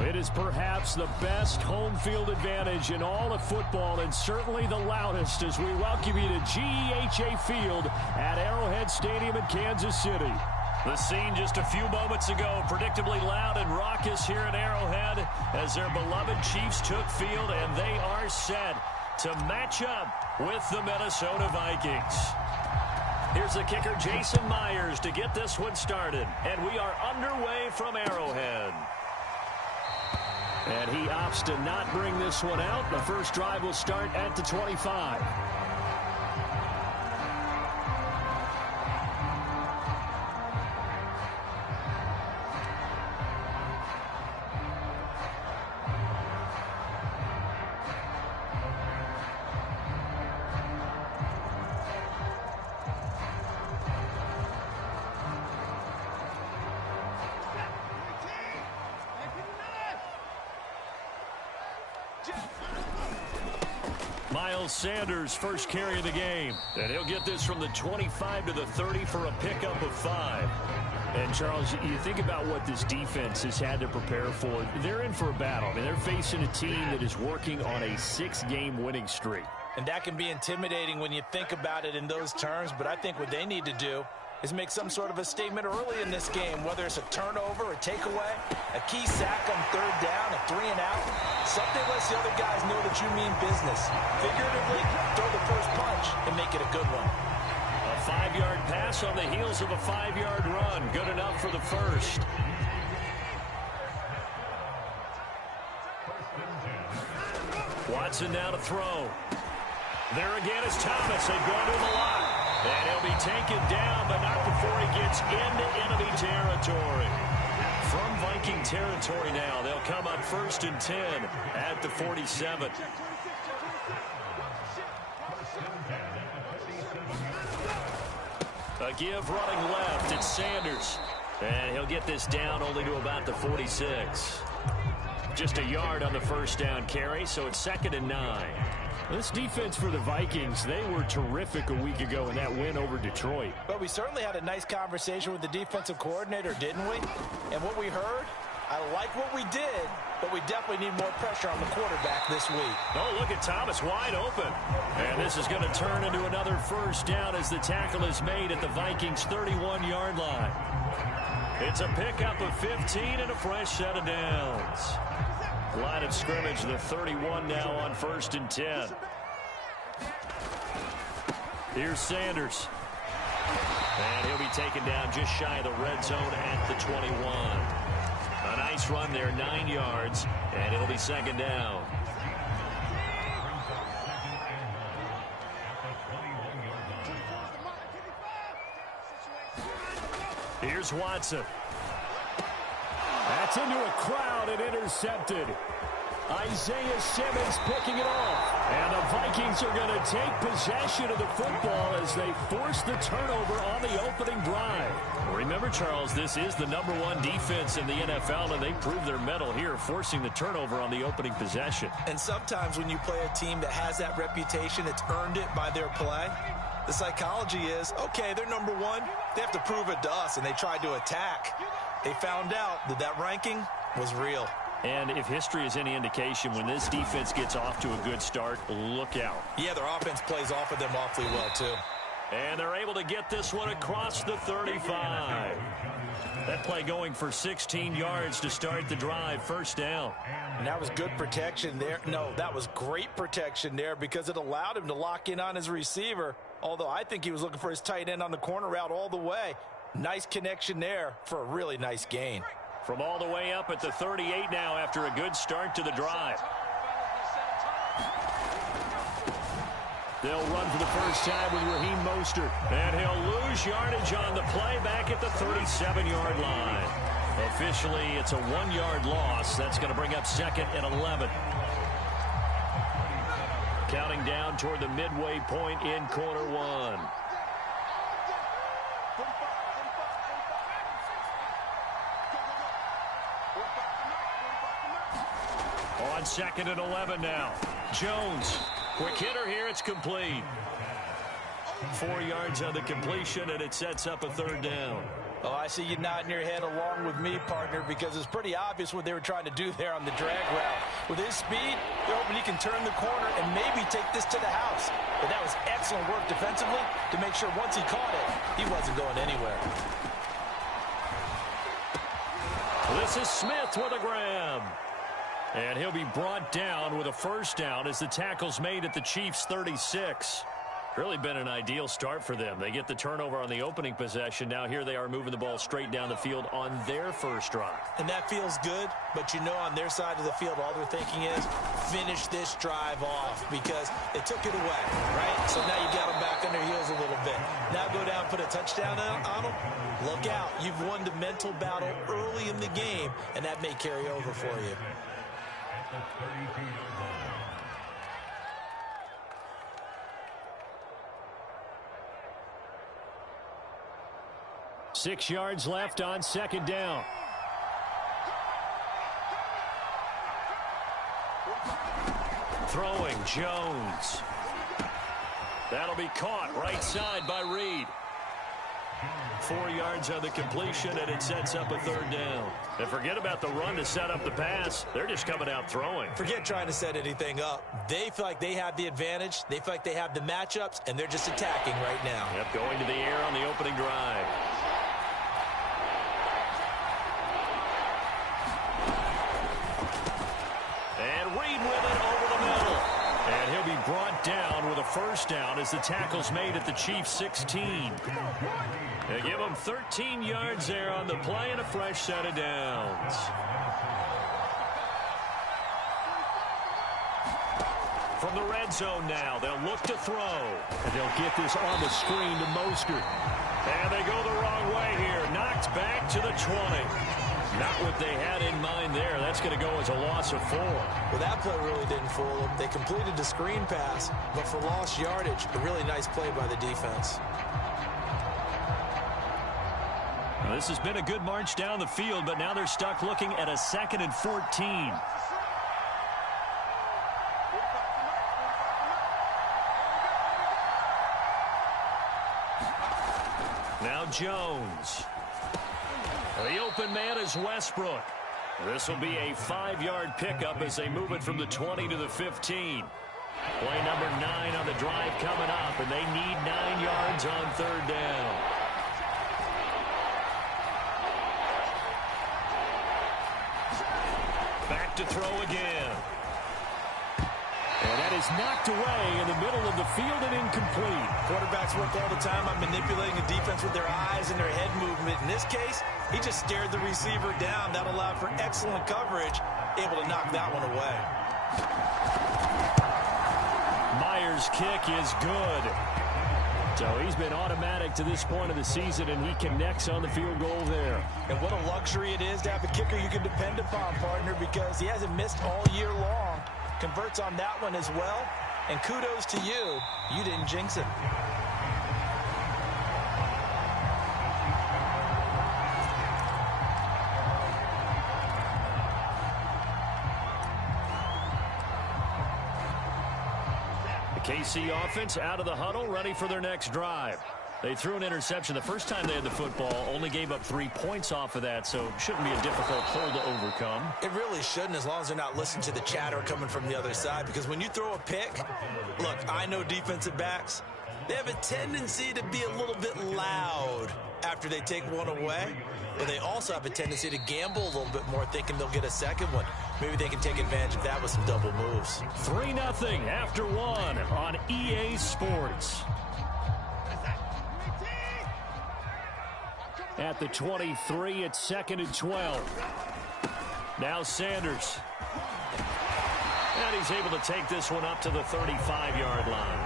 It is perhaps the best home field advantage in all of football, and certainly the loudest, as we welcome you to GEHA Field at Arrowhead Stadium in Kansas City. The scene just a few moments ago, predictably loud and raucous here at Arrowhead as their beloved Chiefs took field, and they are set to match up with the Minnesota Vikings. Here's the kicker, Jason Myers, to get this one started, and we are underway from Arrowhead. And he opts to not bring this one out. The first drive will start at the 25. Sanders first carry of the game, and he'll get this from the 25 to the 30 for a pickup of 5. And Charles, you think about what this defense has had to prepare for. They're in for a battle. I mean, they're facing a team that is working on a 6-game winning streak. And that can be intimidating when you think about it in those terms, but I think what they need to do is make some sort of a statement early in this game, whether it's a turnover, a takeaway, a key sack on 3rd down, a 3-and-out. Something lets the other guys know that you mean business. Figuratively, throw the first punch and make it a good one. A 5-yard pass on the heels of a 5-yard run. Good enough for the first. Watson now to throw. There again is Thomas. They've gone to him a lot. And he'll be taken down, but not before he gets into enemy territory. From Viking territory now, they'll come up 1st and 10 at the 47. A give running left. It's Sanders. And he'll get this down only to about the 46. Just a yard on the first down carry, so it's 2nd and 9. This defense for the Vikings, they were terrific a week ago in that win over Detroit. But we certainly had a nice conversation with the defensive coordinator, didn't we? And what we heard, I like what we did, but we definitely need more pressure on the quarterback this week. Oh, look at Thomas wide open. And this is going to turn into another first down as the tackle is made at the Vikings' 31-yard line. It's a pickup of 15 and a fresh set of downs. Line of scrimmage, the 31 now on 1st and 10. Here's Sanders. And he'll be taken down just shy of the red zone at the 21. A nice run there, 9 yards, and it'll be 2nd down. Here's Watson. That's into a crowd and intercepted. Isaiah Simmons picking it off. And the Vikings are going to take possession of the football as they force the turnover on the opening drive. Remember, Charles, this is the #1 defense in the NFL, and they prove their mettle here, forcing the turnover on the opening possession. And sometimes when you play a team that has that reputation, it's earned it by their play. The psychology is, okay, they're #1. They have to prove it to us, and they tried to attack. They found out that that ranking was real. And if history is any indication, when this defense gets off to a good start, look out. Yeah, their offense plays off of them awfully well, too. And they're able to get this one across the 35. That play going for 16 yards to start the drive, 1st down. And that was good protection there. No, that was great protection there because it allowed him to lock in on his receiver, although I think he was looking for his tight end on the corner route all the way. Nice connection there for a really nice gain. From all the way up at the 38 now after a good start to the drive. They'll run for the first time with Raheem Mostert. And he'll lose yardage on the play back at the 37-yard line. Officially, it's a 1-yard loss. That's going to bring up 2nd and 11. Counting down toward the midway point in quarter 1. On 2nd and 11 now. Jones, quick hitter here, it's complete. 4 yards on the completion, and it sets up a 3rd down. Oh, I see you nodding your head along with me, partner, because it's pretty obvious what they were trying to do there on the drag route. With his speed, they're hoping he can turn the corner and maybe take this to the house. But that was excellent work defensively to make sure once he caught it, he wasn't going anywhere. This is Smith with a grab. And he'll be brought down with a first down as the tackle's made at the Chiefs' 36. Really been an ideal start for them. They get the turnover on the opening possession. Now here they are moving the ball straight down the field on their first drive. And that feels good, but you know on their side of the field, all they're thinking is finish this drive off because they took it away, right? So now you got them back on their heels a little bit. Now go down, put a touchdown on them. Look out. You've won the mental battle early in the game, and that may carry over for you. 6 yards left on second down. Throwing Jones. That'll be caught right side by Reed. 4 yards on the completion, and it sets up a third down. And forget about the run to set up the pass. They're just coming out throwing. Forget trying to set anything up. They feel like they have the advantage. They feel like they have the matchups, and they're just attacking right now. Yep, going to the air on the opening drive. And Reed with it over the middle. And he'll be brought down with a first down as the tackle's made at the Chiefs' 16. They give him 13 yards there on the play and a fresh set of downs. From the red zone now, they'll look to throw. And they'll get this on the screen to Mostert. And they go the wrong way here. Knocked back to the 20. Not what they had in mind there. That's going to go as a loss of 4. Well, that play really didn't fool them. They completed the screen pass, but for lost yardage, a really nice play by the defense. Well, this has been a good march down the field, but now they're stuck looking at a 2nd and 14. Now Jones. The open man is Westbrook. This will be a 5-yard pickup as they move it from the 20 to the 15. Play number 9 on the drive coming up, and they need 9 yards on third down. Back to throw again. And that is knocked away in the middle of the field and incomplete. Quarterbacks work all the time on manipulating the defense with their eyes and their head movement. In this case, he just stared the receiver down. That allowed for excellent coverage, able to knock that one away. Myers' kick is good. So he's been automatic to this point of the season, and he connects on the field goal there. And what a luxury it is to have a kicker you can depend upon, partner, because he hasn't missed all year long. Converts on that one as well. And kudos to you. You didn't jinx it. The KC offense out of the huddle, ready for their next drive. They threw an interception the first time they had the football, only gave up 3 points off of that, so it shouldn't be a difficult hole to overcome. It really shouldn't, as long as they're not listening to the chatter coming from the other side, because when you throw a pick, look, I know defensive backs, they have a tendency to be a little bit loud after they take one away, but they also have a tendency to gamble a little bit more, thinking they'll get a second one. Maybe they can take advantage of that with some double moves. 3-0 after 1 on EA Sports. At the 23, it's 2nd and 12. Now Sanders. And he's able to take this one up to the 35-yard line.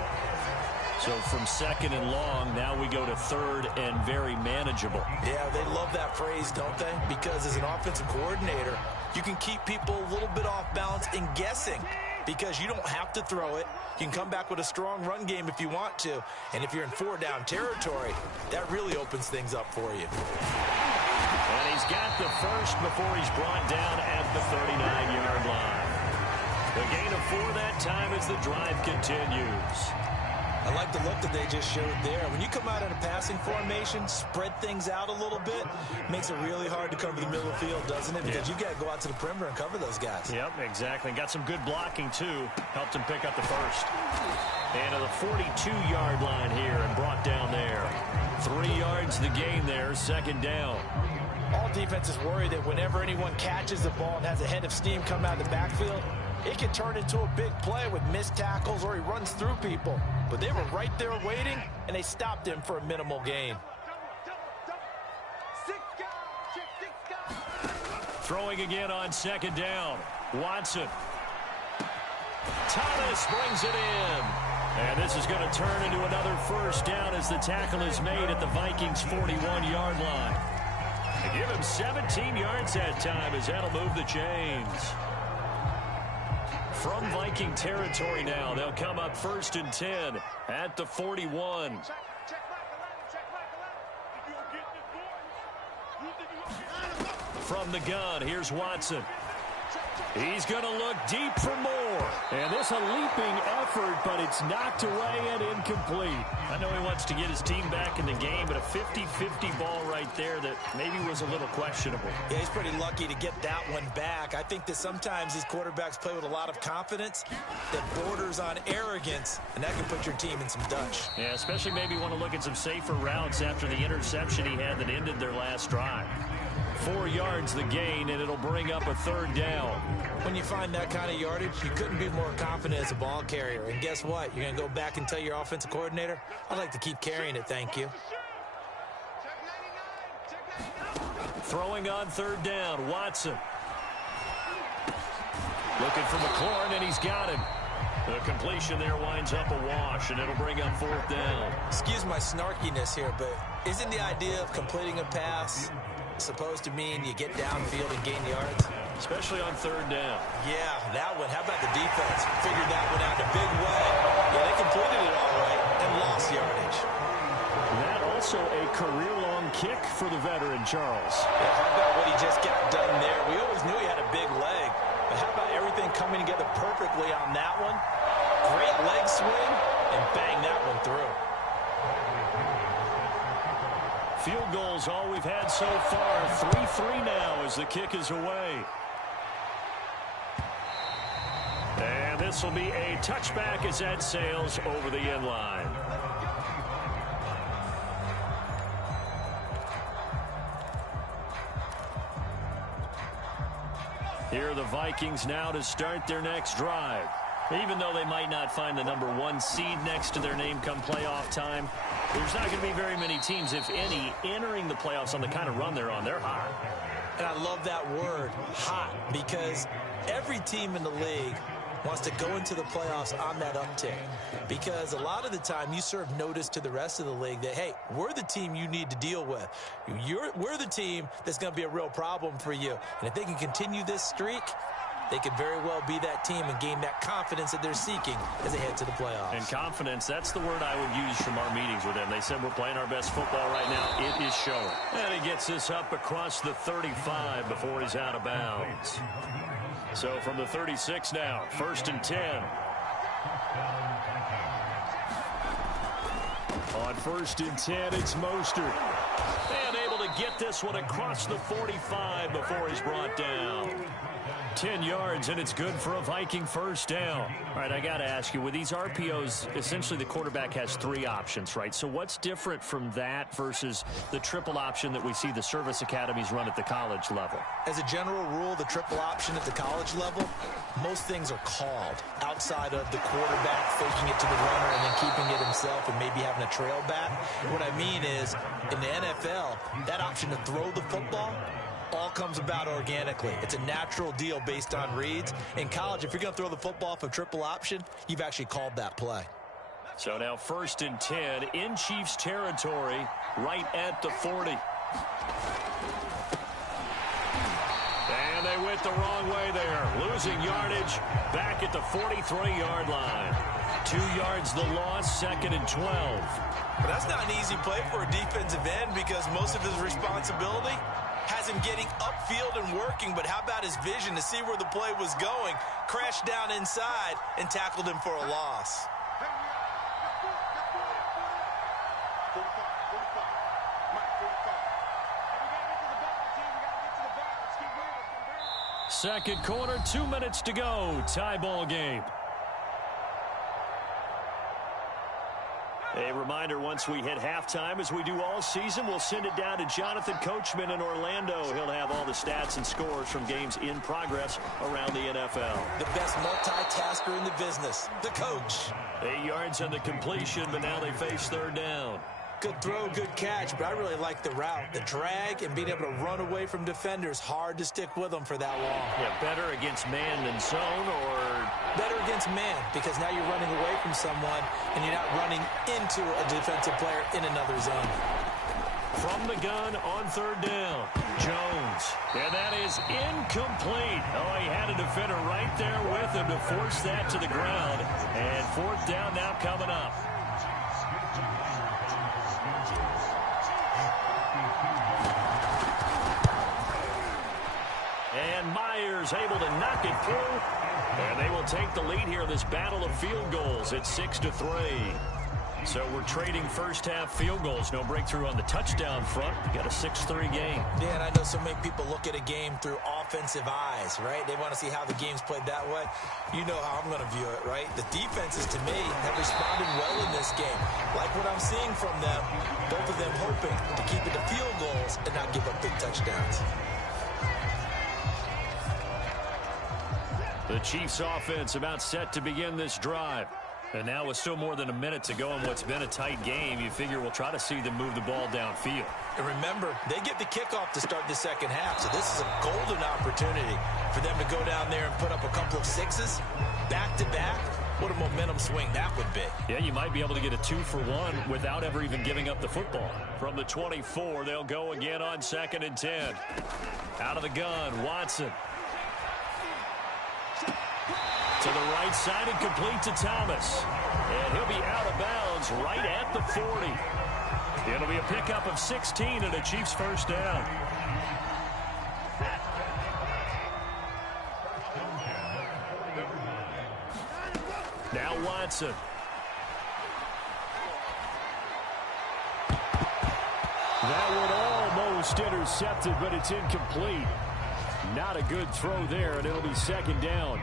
So from 2nd and long, now we go to 3rd and very manageable. Yeah, they love that phrase, don't they? Because as an offensive coordinator, you can keep people a little bit off balance and guessing, because you don't have to throw it. You can come back with a strong run game if you want to. And if you're in 4-down territory, that really opens things up for you. And he's got the first before he's brought down at the 39-yard line. The gain of 4 that time as the drive continues. I like the look that they just showed there. When you come out in a passing formation, spread things out a little bit, makes it really hard to cover the middle of the field, doesn't it? Because you've got to go out to the perimeter and cover those guys. Yep, exactly. Got some good blocking, too. Helped him pick up the first. And to the 42-yard line here and brought down there. 3 yards the gain there, second down. All defenses worry that whenever anyone catches the ball and has a head of steam come out of the backfield, it can turn into a big play with missed tackles or he runs through people. But they were right there waiting, and they stopped him for a minimal gain. Throwing again on second down. Watson. Thomas brings it in. And this is going to turn into another first down as the tackle is made at the Vikings' 41-yard line. They give him 17 yards that time as that'll move the chains. From Viking territory now, they'll come up 1st and 10 at the 41. From the gun, here's Watson. He's going to look deep for more. And this a leaping effort, but it's knocked away and incomplete. I know he wants to get his team back in the game, but a 50-50 ball right there that maybe was a little questionable. Yeah, he's pretty lucky to get that one back. I think that sometimes these quarterbacks play with a lot of confidence that borders on arrogance, and that can put your team in some Dutch. Yeah, especially maybe want to look at some safer routes after the interception he had that ended their last drive. 4 yards the gain, and it'll bring up a third down. When you find that kind of yardage, you couldn't be more confident as a ball carrier. And guess what? You're going to go back and tell your offensive coordinator, I'd like to keep carrying it, thank you. Throwing on third down, Watson. Looking for McLaurin, and he's got him. The completion there winds up a wash, and it'll bring up fourth down. Excuse my snarkiness here, but isn't the idea of completing a pass supposed to mean you get downfield and gain yards? Especially on third down. Yeah, that one. How about the defense? Figured that one out in a big way. Yeah, they completed it all right and lost yardage. That also a career-long kick for the veteran, Charles. Yeah, how about what he just got done there? We always knew he had a big leg. But how about everything coming together perfectly on that one? Great leg swing and bang that one through. Field goals all we've had so far. 3-3 now as the kick is away. And this will be a touchback as that sails over the end line. Here are the Vikings now to start their next drive. Even though they might not find the number 1 seed next to their name come playoff time, there's not going to be very many teams, if any, entering the playoffs on the kind of run they're on. They're hot. And I love that word, hot, because every team in the league wants to go into the playoffs on that uptick. Because a lot of the time you serve notice to the rest of the league that, hey, we're the team you need to deal with. We're the team that's going to be a real problem for you. And if they can continue this streak, they could very well be that team and gain that confidence that they're seeking as they head to the playoffs. And confidence, that's the word I would use from our meetings with them. They said we're playing our best football right now. It is showing. And he gets this up across the 35 before he's out of bounds. So from the 36 now, 1st and 10. On 1st and 10, it's Mostert. And able to get this one across the 45 before he's brought down. 10 yards, and it's good for a Viking first down. All right, I got to ask you, with these RPOs, essentially the quarterback has 3 options, right? So what's different from that versus the triple option that we see the service academies run at the college level? As a general rule, the triple option at the college level, most things are called outside of the quarterback faking it to the runner and then keeping it himself and maybe having a trail back. What I mean is, in the NFL, that option to throw the football all comes about organically. It's a natural deal based on reads. In college, if you're going to throw the football for triple option, you've actually called that play. So now 1st and 10 in Chiefs territory, right at the 40. And they went the wrong way there. Losing yardage back at the 43-yard line. 2 yards the loss, 2nd and 12. But that's not an easy play for a defensive end because most of his responsibility has him getting upfield and working, but how about his vision to see where the play was going? Crashed down inside and tackled him for a loss. Second quarter, 2 minutes to go. Tie ball game. A reminder, once we hit halftime, as we do all season, we'll send it down to Jonathan Coachman in Orlando. He'll have all the stats and scores from games in progress around the NFL. The best multitasker in the business, the coach. 8 yards on the completion, but now they face third down. Good throw, good catch, but I really like the route. The drag and being able to run away from defenders, hard to stick with them for that long. Yeah, better against man than zone, or better against man, because now you're running away from someone and you're not running into a defensive player in another zone. From the gun on third down, Jones. And that is incomplete. Oh, he had a defender right there with him to force that to the ground. And fourth down now coming up. And Myers able to knock it through. And they will take the lead here in this battle of field goals at 6-3. So we're trading first-half field goals. No breakthrough on the touchdown front. We got a 6-3 game. Yeah, and I know so many people look at a game through offensive eyes, right? They want to see how the game's played that way. You know how I'm going to view it, right? The defenses, to me, have responded well in this game. Like what I'm seeing from them, both of them hoping to keep it to field goals and not give up big touchdowns. The Chiefs offense about set to begin this drive. And now with still more than a minute to go in what's been a tight game, you figure we'll try to see them move the ball downfield. And remember, they get the kickoff to start the second half, so this is a golden opportunity for them to go down there and put up a couple of sixes back-to-back. What a momentum swing that would be. Yeah, you might be able to get a 2-for-1 without ever even giving up the football. From the 24, they'll go again on 2nd and 10. Out of the gun, Watson. To the right side and complete to Thomas. And he'll be out of bounds right at the 40. It'll be a pickup of 16 and a Chiefs first down. Now Watson. That one almost intercepted, but it's incomplete. Not a good throw there, and it'll be second down.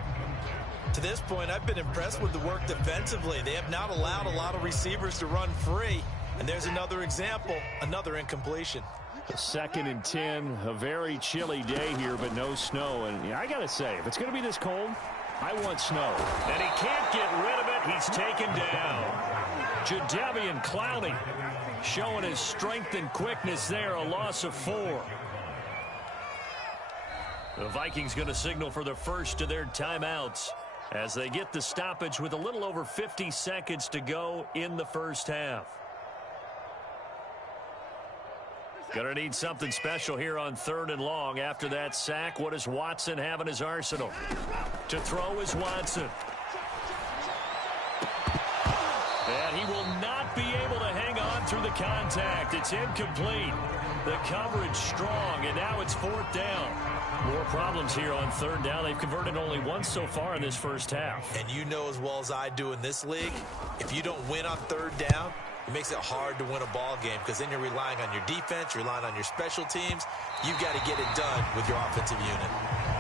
To this point, I've been impressed with the work defensively. They have not allowed a lot of receivers to run free. And there's another example, another incompletion. 2nd and 10, a very chilly day here, but no snow. And I got to say, if it's going to be this cold, I want snow. And he can't get rid of it. He's taken down. Jadeveon Clowney showing his strength and quickness there, a loss of 4. The Vikings going to signal for the first of their timeouts as they get the stoppage with a little over 50 seconds to go in the first half. Going to need something special here on 3rd and long. After that sack, what does Watson have in his arsenal? To throw is Watson. And he will not be able to hang on through the contact. It's incomplete. The coverage strong, and now it's 4th down. More problems here on 3rd down. They've converted only once so far in this first half. And you know as well as I do in this league, if you don't win on 3rd down, it makes it hard to win a ball game because then you're relying on your defense, you're relying on your special teams. You've got to get it done with your offensive unit.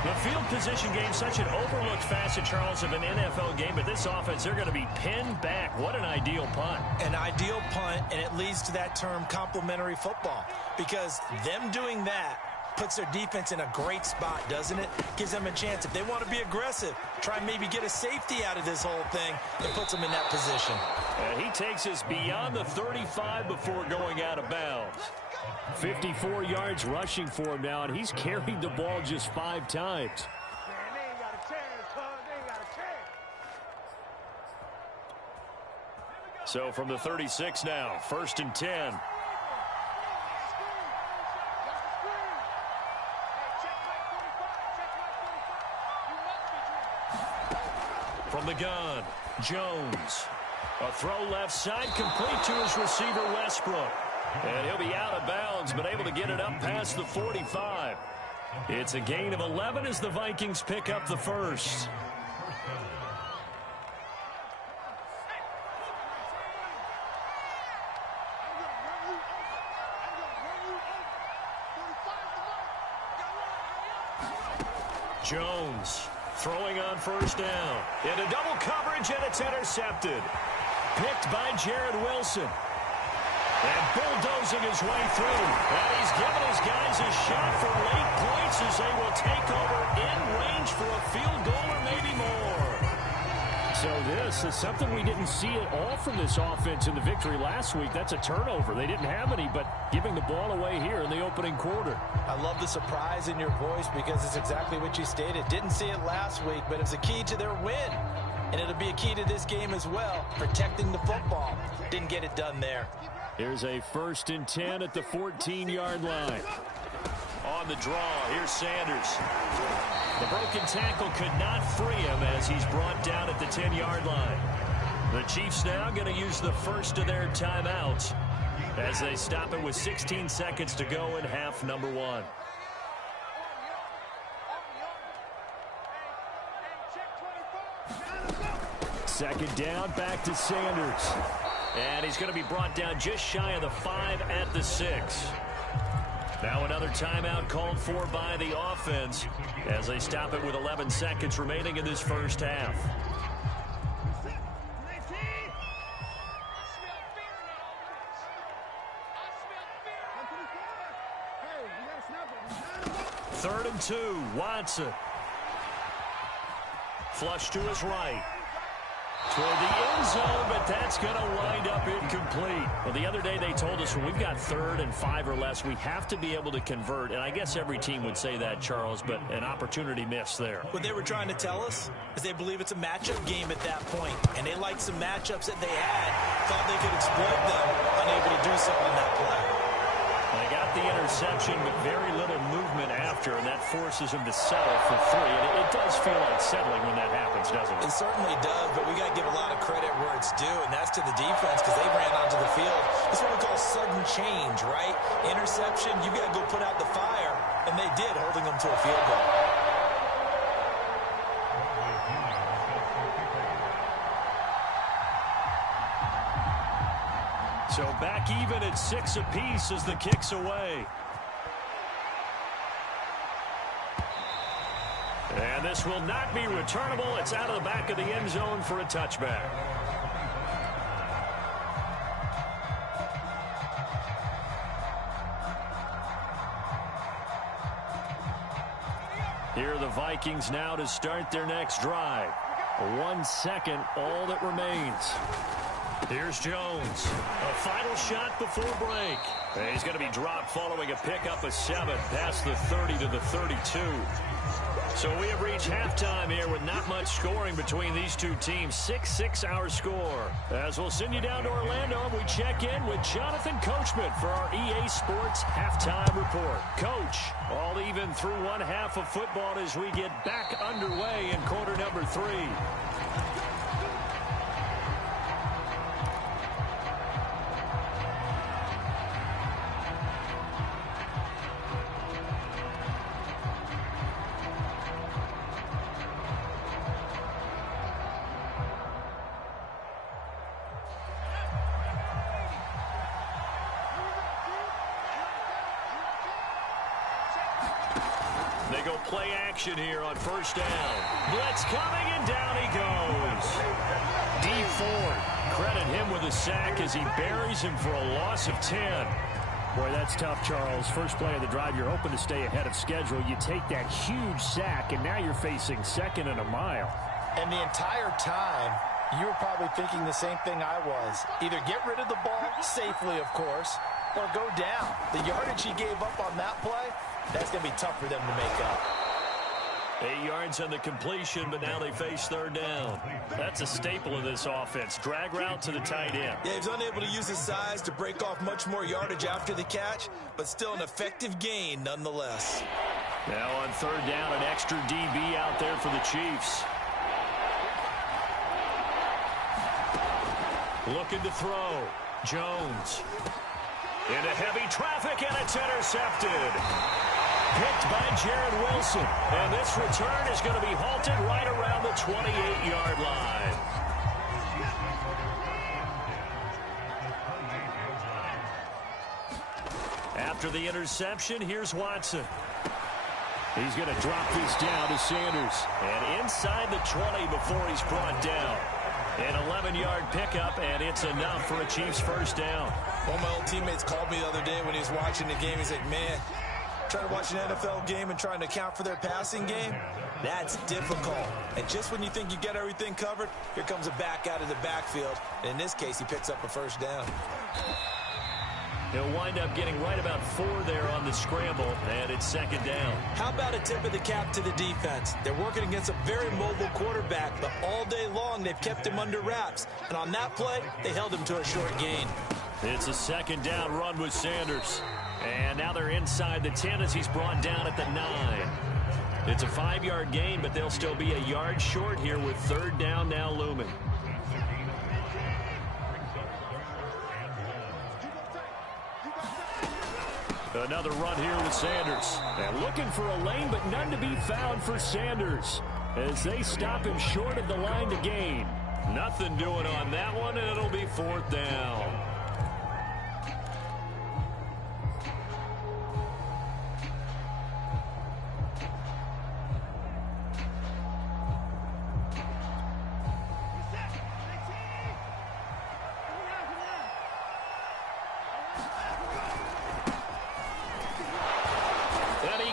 The field position game, such an overlooked facet, Charles, of an NFL game, but this offense, they're going to be pinned back. What an ideal punt. An ideal punt, and it leads to that term complementary football, because them doing that puts their defense in a great spot, doesn't it? Gives them a chance. If they want to be aggressive, try and maybe get a safety out of this whole thing, and puts them in that position. And he takes us beyond the 35 before going out of bounds. 54 yards rushing for him now, and he's carried the ball just 5 times. So from the 36 now, 1st and 10. From the gun, Jones. A throw left side, complete to his receiver, Westbrook. And he'll be out of bounds, but able to get it up past the 45. It's a gain of 11 as the Vikings pick up the first. Jones throwing on first down. Into double coverage, and it's intercepted. Picked by Jared Wilson. And bulldozing his way through. And he's given his guys a shot for late points as they will take over in range for a field goal or maybe more. So this is something we didn't see at all from this offense in the victory last week. That's a turnover. They didn't have any, but giving the ball away here in the opening quarter. I love the surprise in your voice because it's exactly what you stated. Didn't see it last week, but it's a key to their win. And it'll be a key to this game as well, protecting the football. Didn't get it done there. Here's a 1st and 10 at the 14-yard line. On the draw, here's Sanders. The broken tackle could not free him as he's brought down at the 10-yard line. The Chiefs now going to use the first of their timeouts as they stop it with 16 seconds to go in half number 1. Second down, back to Sanders. And he's going to be brought down just shy of the 5 at the 6. Now another timeout called for by the offense as they stop it with 11 seconds remaining in this first half. Third and 2, Watson. Flush to his right. Toward the end zone, but that's going to wind up incomplete. Well, the other day they told us when we've got 3rd and 5 or less, we have to be able to convert. And I guess every team would say that, Charles, but an opportunity missed there. What they were trying to tell us is they believe it's a matchup game at that point. And they liked some matchups that they had, thought they could exploit them, unable to do so on that play. They got the interception, but very little movement after, and that forces them to settle for 3. And it does feel like settling when that happens, doesn't it? It certainly does, but we got to give a lot of credit where it's due, and that's to the defense because they ran onto the field. It's what we call sudden change, right? Interception, you got to go put out the fire, and they did, holding them to a field goal. So back even at 6 apiece as the kick's away. And this will not be returnable. It's out of the back of the end zone for a touchback. Here are the Vikings now to start their next drive. 1 second, all that remains. Here's Jones. A final shot before break. And he's going to be dropped following a pickup of 7 past the 30 to the 32. So we have reached halftime here with not much scoring between these two teams. 6-6 our score. As we'll send you down to Orlando and we check in with Jonathan Coachman for our EA Sports Halftime Report. Coach, all even through one half of football as we get back underway in quarter number 3. They go play action here on first down. Blitz coming, and down he goes. D. Ford, credit him with a sack as he buries him for a loss of 10. Boy, that's tough, Charles. First play of the drive, you're hoping to stay ahead of schedule. You take that huge sack, and now you're facing 2nd and a mile. And the entire time, you were probably thinking the same thing I was. Either get rid of the ball, safely, of course, or go down. The yardage he gave up on that play, that's going to be tough for them to make up. 8 yards on the completion, but now they face 3rd down. That's a staple of this offense. Drag route to the tight end. Yeah, he's unable to use his size to break off much more yardage after the catch, but still an effective gain nonetheless. Now on 3rd down, an extra DB out there for the Chiefs. Looking to throw. Jones. Into heavy traffic, and it's intercepted. Picked by Jared Wilson. And this return is going to be halted right around the 28-yard line. After the interception, here's Watson. He's going to drop this down to Sanders. And inside the 20 before he's brought down. An 11-yard pickup, and it's enough for a Chiefs first down. One of my old teammates called me the other day when he was watching the game. He's like, man, trying to watch an NFL game and trying to account for their passing game, that's difficult. And just when you think you get everything covered, here comes a back out of the backfield. And in this case, he picks up a first down. He'll wind up getting right about 4 there on the scramble, and it's second down. How about a tip of the cap to the defense? They're working against a very mobile quarterback, but all day long they've kept him under wraps. And on that play, they held him to a short gain. It's a second down run with Sanders. And now they're inside the 10 as he's brought down at the 9. It's a 5-yard gain, but they'll still be a yard short here with third down now looming. Another run here with Sanders. And looking for a lane, but none to be found for Sanders as they stop him short of the line to gain. Nothing doing on that one, and it'll be fourth down.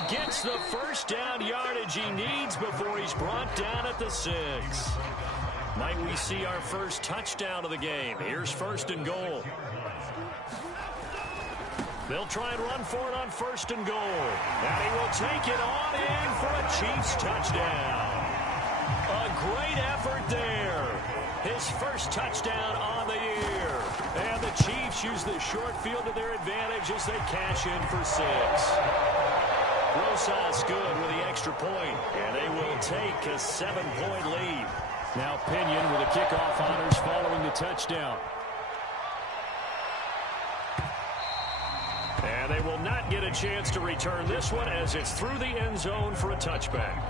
Gets the first down yardage he needs before he's brought down at the 6. Might we see our first touchdown of the game? Here's first and goal. They'll try and run for it on first and goal. And he will take it on in for a Chiefs touchdown. A great effort there. His first touchdown on the year. And the Chiefs use the short field to their advantage as they cash in for 6. Rosas good with the extra point, and they will take a 7-point lead. Now Pinion with the kickoff honors following the touchdown. And they will not get a chance to return this one as it's through the end zone for a touchback.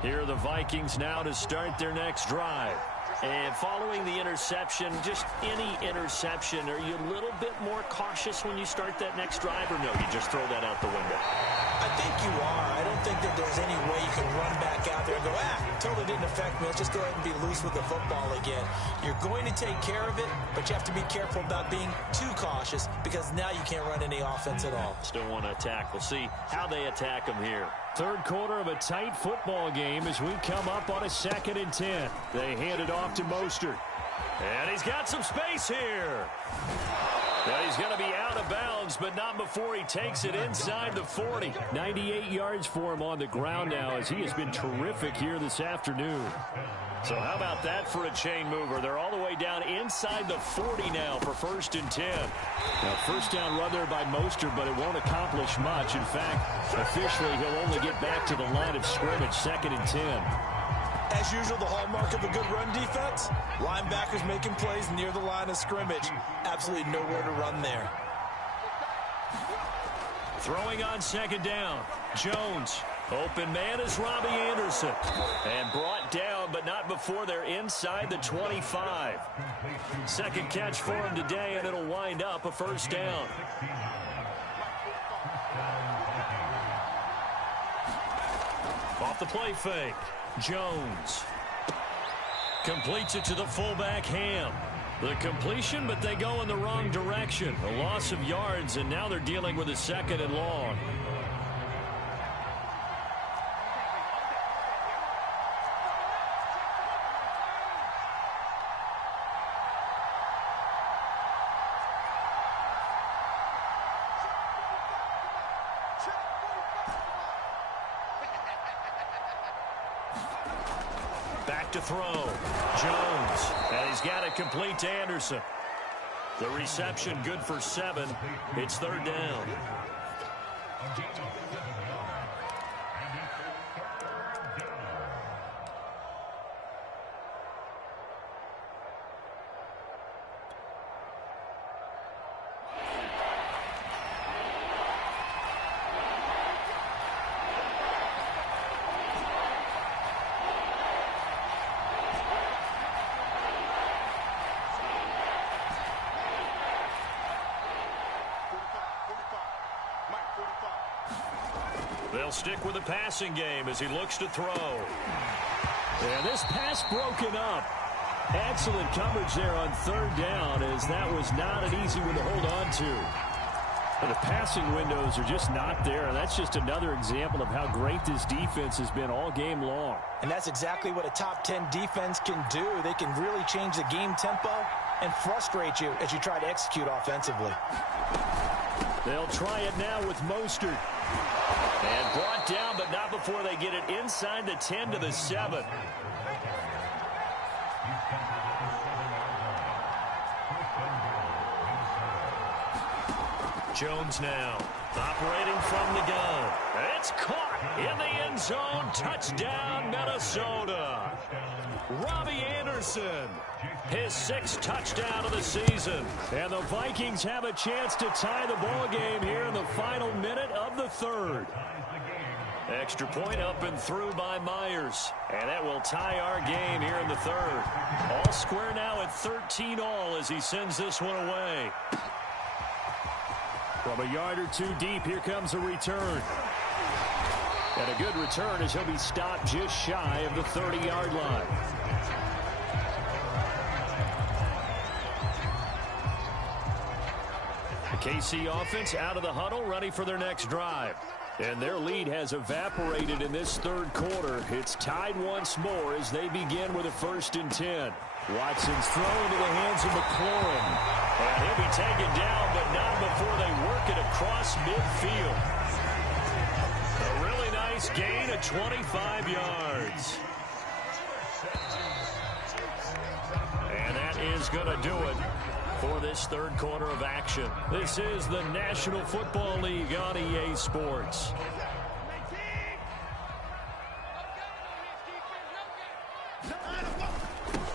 Here are the Vikings now to start their next drive. And following the interception, just any interception, are you a little bit more cautious when you start that next drive, or no, you just throw that out the window? I think you are. I don't think that there's any way you can run back out there and go, totally didn't affect me. Let's just go ahead and be loose with the football again. You're going to take care of it, but you have to be careful about being too cautious because now you can't run any offense at all. Still want to attack. We'll see how they attack them here. Third quarter of a tight football game as we come up on a 2nd and 10. They hand it off to Mostert. And he's got some space here. Now he's going to be out of bounds, but not before he takes it inside the 40. 98 yards for him on the ground now as he has been terrific here this afternoon. So how about that for a chain mover? They're all the way down inside the 40 now for 1st and 10. Now first down run there by Mostert, but it won't accomplish much. In fact, officially he'll only get back to the line of scrimmage, 2nd and 10. As usual, the hallmark of a good run defense, linebackers making plays near the line of scrimmage. Absolutely nowhere to run there. Throwing on 2nd down, Jones. Open man is Robbie Anderson. And brought down, but not before they're inside the 25. Second catch for him today, and it'll wind up a first down. Off the play fake. Jones completes it to the fullback Ham. The completion, but they go in the wrong direction. A loss of yards, and now they're dealing with a 2nd and long. Back to throw. Jones. And he's got it complete to Anderson. The reception good for 7. It's 3rd down. They'll stick with the passing game as he looks to throw. And this pass broken up. Excellent coverage there on third down, as that was not an easy one to hold on to. But the passing windows are just not there. That's just another example of how great this defense has been all game long. And that's exactly what a top 10 defense can do. They can really change the game tempo and frustrate you as you try to execute offensively. They'll try it now with Mostert. And brought down, but not before they get it inside the 10 to the 7. Jones now, operating from the gun. It's caught in the end zone. Touchdown, Minnesota. Robbie Anderson, his 6th touchdown of the season. And the Vikings have a chance to tie the ball game here in the final minute of the 3rd. Extra point up and through by Myers. And that will tie our game here in the 3rd. All square now at 13 all as he sends this one away. From a yard or two deep, here comes a return. And a good return as he'll be stopped just shy of the 30-yard line. The KC offense out of the huddle, ready for their next drive. And their lead has evaporated in this 3rd quarter. It's tied once more as they begin with a 1st and 10. Watson's throw into the hands of McLaurin. And he'll be taken down, but not before they work it across midfield. A really nice gain of 25 yards. And that is going to do it for this 3rd quarter of action. This is the National Football League on EA Sports.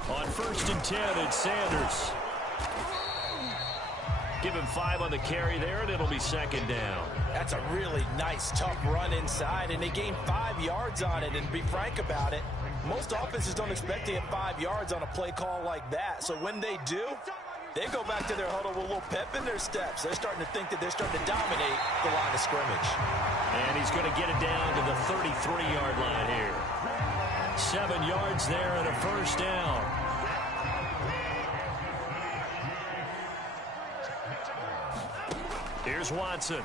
On 1st and 10, it's Sanders. Give him 5 on the carry there, and it'll be 2nd down. That's a really nice, tough run inside, and they gained 5 yards on it. And to be frank about it, most offenses don't expect to get 5 yards on a play call like that. So when they do, they go back to their huddle with a little pep in their steps. They're starting to think that they're starting to dominate the line of scrimmage. And he's going to get it down to the 33-yard line here. 7 yards there and a 1st down. Here's Watson.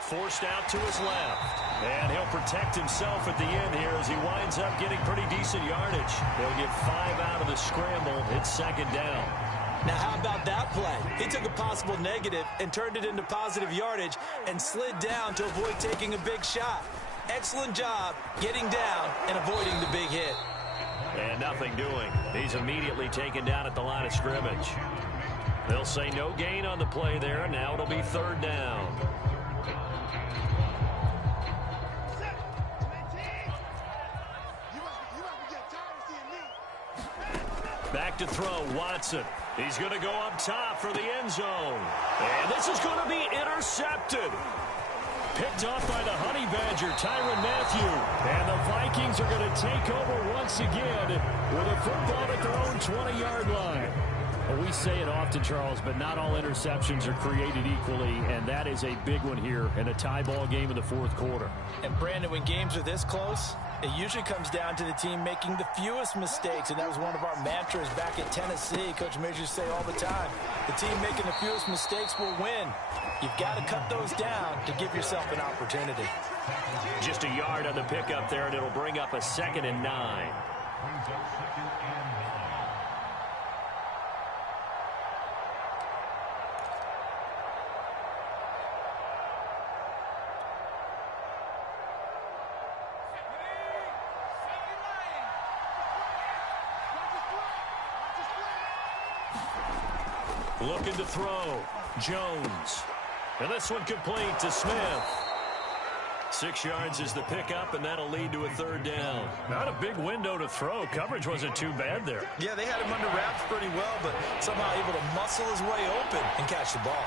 Forced out to his left. And he'll protect himself at the end here as he winds up getting pretty decent yardage. He'll get 5 out of the scramble. It's 2nd down. Now, how about that play? He took a possible negative and turned it into positive yardage and slid down to avoid taking a big shot. Excellent job getting down and avoiding the big hit. And nothing doing. He's immediately taken down at the line of scrimmage. They'll say no gain on the play there. Now it'll be 3rd down. Back to throw, Watson. He's going to go up top for the end zone. And this is going to be intercepted. Picked off by the Honey Badger, Tyrann Mathieu. And the Vikings are going to take over once again with a football at their own 20-yard line. Well, we say it often, Charles, but not all interceptions are created equally, and that is a big one here in a tie ball game in the 4th quarter. And, Brandon, when games are this close, it usually comes down to the team making the fewest mistakes, and that was one of our mantras back at Tennessee. Coach Majors say all the time, the team making the fewest mistakes will win. You've got to cut those down to give yourself an opportunity. Just a yard on the pickup there, and it'll bring up a 2nd and 9. Looking to throw, Jones. And this one complete to Smith. 6 yards is the pickup, and that'll lead to a 3rd down. Not a big window to throw. Coverage wasn't too bad there. Yeah, they had him under wraps pretty well, but somehow able to muscle his way open and catch the ball.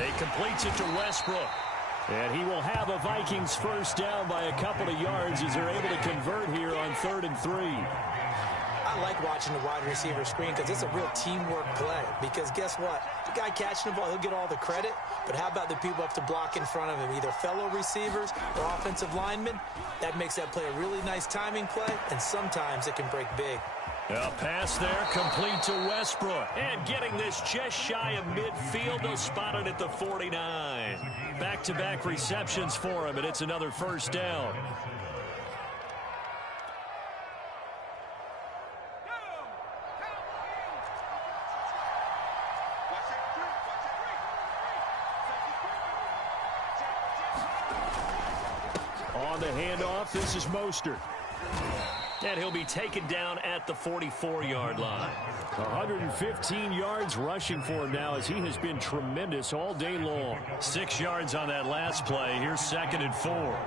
He completes it to Westbrook. And he will have a Vikings 1st down by a couple of yards as they're able to convert here on 3rd and 3. I like watching the wide receiver screen because it's a real teamwork play. Because guess what? The guy catching the ball, he'll get all the credit. But how about the people who have to block in front of him, either fellow receivers or offensive linemen? That makes that play a really nice timing play, and sometimes it can break big. A pass there, complete to Westbrook. And getting this just shy of midfield, they'll spot it at the 49. Back-to-back receptions for him, and it's another first down. On the handoff, this is Mostert. And he'll be taken down at the 44-yard line. 115 yards rushing for him now as he has been tremendous all day long. 6 yards on that last play. Here's 2nd and 4.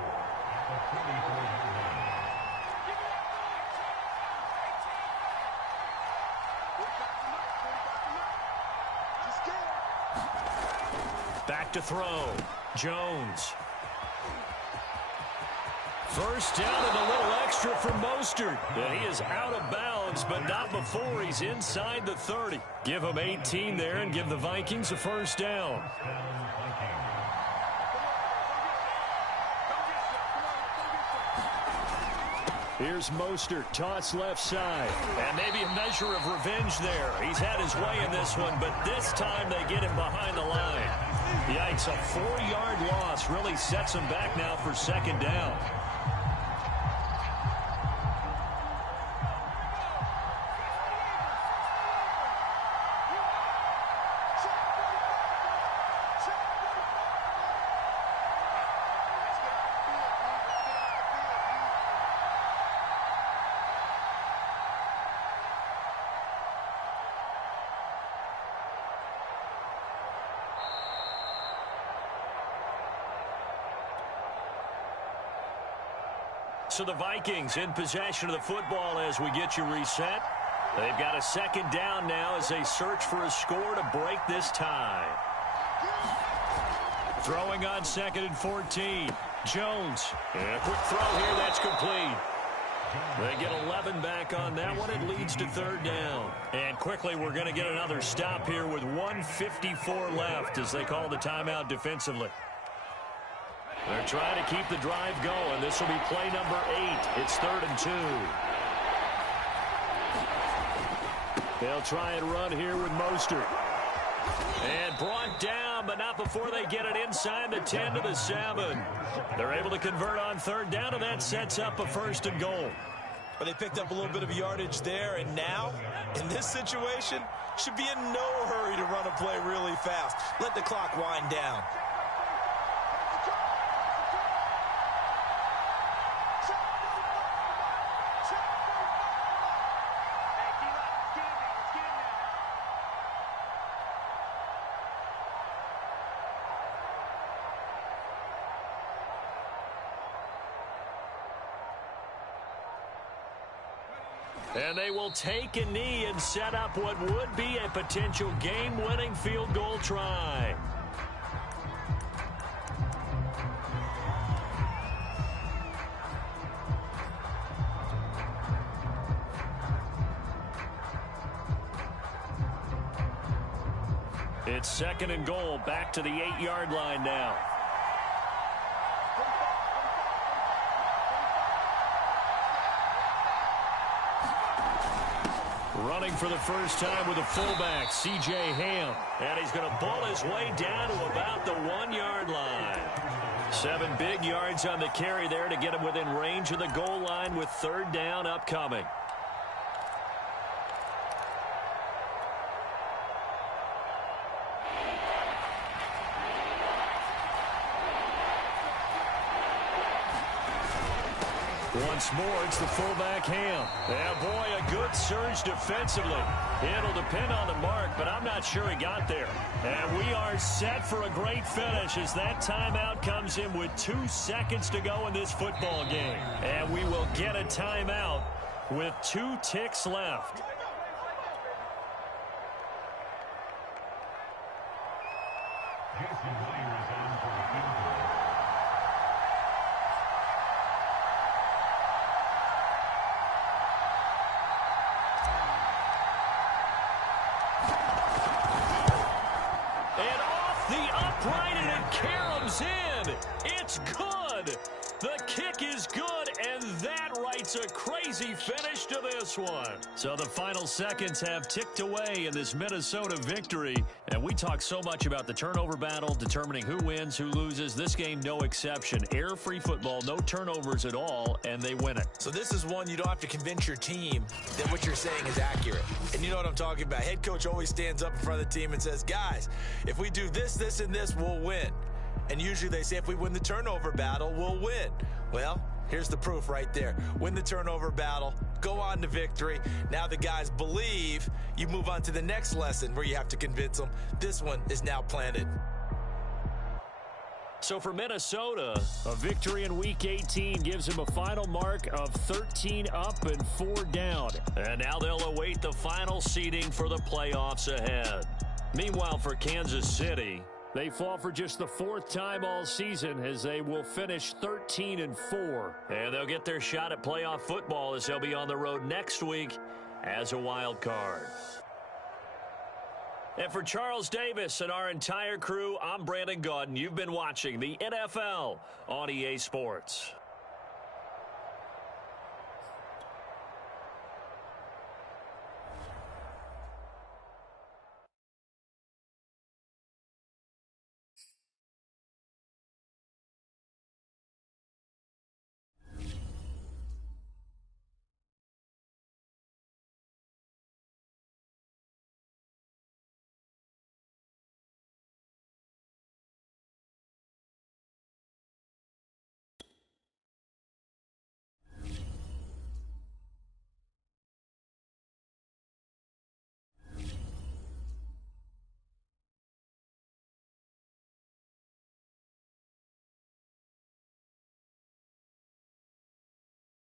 Back to throw. Jones. First down and a little extra for Mostert. And he is out of bounds, but not before he's inside the 30. Give him 18 there and give the Vikings a first down. Here's Mostert, toss left side. And maybe a measure of revenge there. He's had his way in this one, but this time they get him behind the line. Yikes, a 4-yard loss really sets him back now for 2nd down. So the Vikings in possession of the football as we get you reset. They've got a 2nd down now as they search for a score to break this tie. Throwing on 2nd and 14. Jones. And a quick throw here. That's complete. They get 11 back on that one. It leads to 3rd down. And quickly we're going to get another stop here with 1:54 left as they call the timeout defensively. They're trying to keep the drive going. This will be play number 8. It's 3rd and 2. They'll try and run here with Mostert. And brought down, but not before they get it inside the 10 to the 7. They're able to convert on 3rd down, and that sets up a 1st and goal. Well, they picked up a little bit of yardage there, and now, in this situation, should be in no hurry to run a play really fast. Let the clock wind down. And they will take a knee and set up what would be a potential game-winning field goal try. It's 2nd and goal, back to the 8-yard line now. Running for the first time with a fullback, C.J. Ham. And he's going to bull his way down to about the 1-yard line. 7 big yards on the carry there to get him within range of the goal line with 3rd down upcoming. Once more, it's the fullback Ham. And boy, a good surge defensively. It'll depend on the mark, but I'm not sure he got there. And we are set for a great finish as that timeout comes in with 2 seconds to go in this football game. And we will get a timeout with 2 ticks left. this one. So the final seconds have ticked away in this Minnesota victory. And we talk so much about the turnover battle, determining who wins, who loses. This game, no exception. Error-free football, no turnovers at all, and they win it. So this is one you don't have to convince your team that what you're saying is accurate. And you know what I'm talking about. Head coach always stands up in front of the team and says, guys, if we do this, this, and this, we'll win. And usually they say if we win the turnover battle, we'll win. Well, here's the proof right there. Win the turnover battle, go on to victory. Now the guys believe. You move on to the next lesson where you have to convince them. This one is now planted. So for Minnesota, a victory in Week 18 gives them a final mark of 13 up and 4 down. And now they'll await the final seeding for the playoffs ahead. Meanwhile, for Kansas City, they fall for just the 4th time all season as they will finish 13-4. And they'll get their shot at playoff football as they'll be on the road next week as a wild card. And for Charles Davis and our entire crew, I'm Brandon Gaudin. You've been watching the NFL on EA Sports.